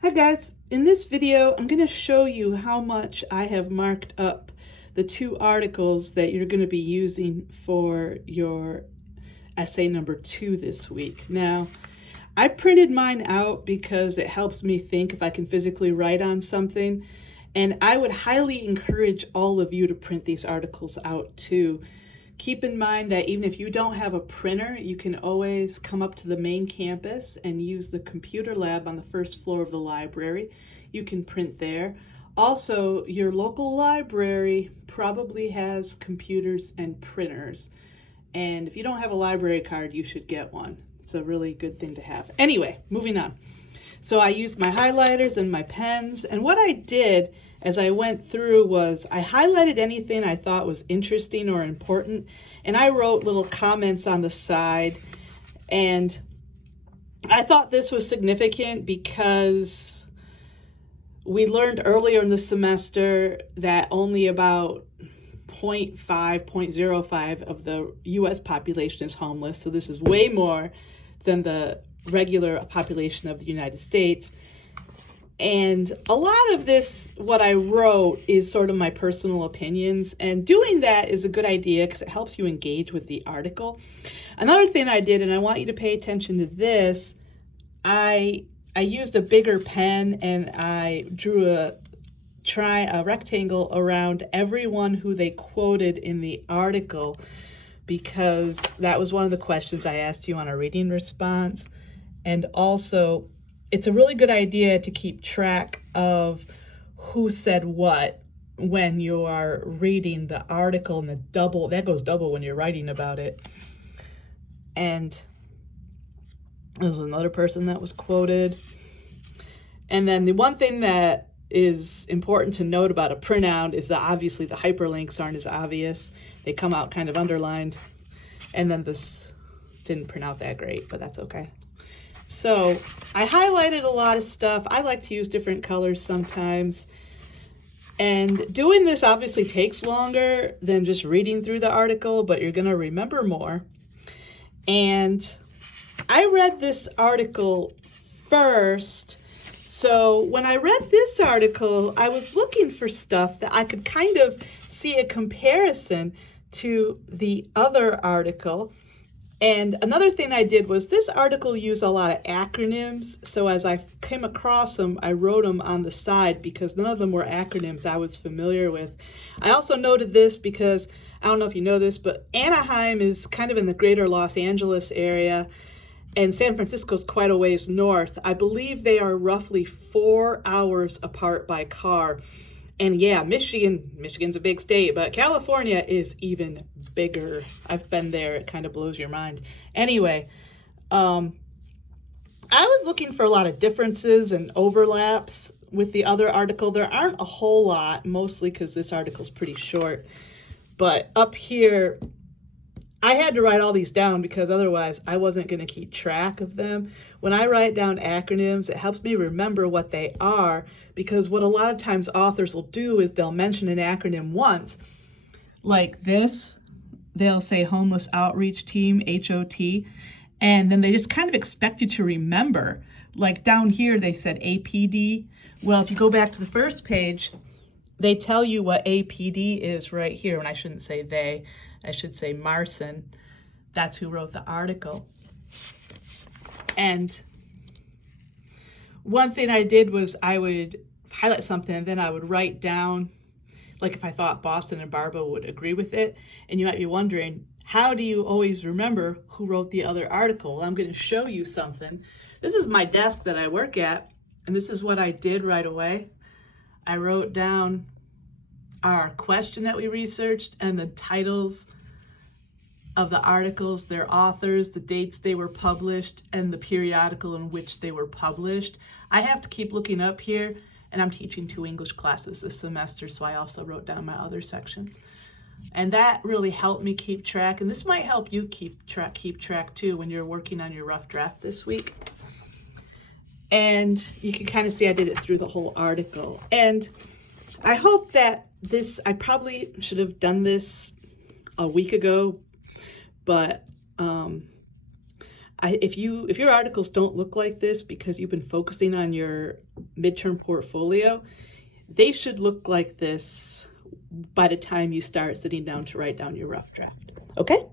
Hi guys, in this video I'm going to show you how much I have marked up the two articles that you're going to be using for your essay number 2 this week. Now, I printed mine out because it helps me think if I can physically write on something, and I would highly encourage all of you to print these articles out too. Keep in mind that even if you don't have a printer, you can always come up to the main campus and use the computer lab on the first floor of the library. You can print there. Also, your local library probably has computers and printers. And if you don't have a library card, you should get one. It's a really good thing to have. Anyway, moving on. So I used my highlighters and my pens, and what I did as I went through was I highlighted anything I thought was interesting or important, and I wrote little comments on the side. And I thought this was significant because we learned earlier in the semester that only about 0.05 of the US population is homeless, so this is way more than the regular population of the United States. And a lot of this, what I wrote, is sort of my personal opinions, and doing that is a good idea because it helps you engage with the article. Another thing I did, and I want you to pay attention to this, I used a bigger pen and I drew a rectangle around everyone who they quoted in the article, because that was one of the questions I asked you on a reading response. And also, it's a really good idea to keep track of who said what when you are reading the article, and that goes double when you're writing about it. And there's another person that was quoted. And then the one thing that is important to note about a printout is that obviously the hyperlinks aren't as obvious. They come out kind of underlined. And then this didn't print out that great, but that's okay. So I highlighted a lot of stuff. I like to use different colors sometimes. And doing this obviously takes longer than just reading through the article, but you're going to remember more. And I read this article first. So when I read this article, I was looking for stuff that I could kind of see a comparison to the other article. And another thing I did was this article used a lot of acronyms. So as I came across them, I wrote them on the side because none of them were acronyms I was familiar with. I also noted this because, I don't know if you know this, but Anaheim is kind of in the greater Los Angeles area, and San Francisco is quite a ways north. I believe they are roughly 4 hours apart by car. And yeah, Michigan's a big state, but California is even bigger. I've been there. It kind of blows your mind. Anyway, I was looking for a lot of differences and overlaps with the other article. There aren't a whole lot, mostly because this article's pretty short. But up here, I had to write all these down because otherwise I wasn't going to keep track of them. When I write down acronyms, it helps me remember what they are, because what a lot of times authors will do is they'll mention an acronym once, like this. They'll say Homeless Outreach Team, HOT, and then they just kind of expect you to remember. Like down here they said APD. Well, if you go back to the first page, they tell you what APD is right here, and I shouldn't say they. I should say Marson. That's who wrote the article. And one thing I did was I would highlight something and then I would write down, like if I thought Boston and Barbara would agree with it. And you might be wondering, how do you always remember who wrote the other article? Well, I'm going to show you something. This is my desk that I work at, and this is what I did right away. I wrote down our question that we researched and the titles of the articles, their authors, the dates they were published, and the periodical in which they were published. I have to keep looking up here, and I'm teaching 2 English classes this semester, so I also wrote down my other sections. And that really helped me keep track, and this might help you keep track too when you're working on your rough draft this week. And you can kind of see I did it through the whole article. And I hope that I probably should have done this a week ago, but if your articles don't look like this because you've been focusing on your midterm portfolio, they should look like this by the time you start sitting down to write down your rough draft. Okay?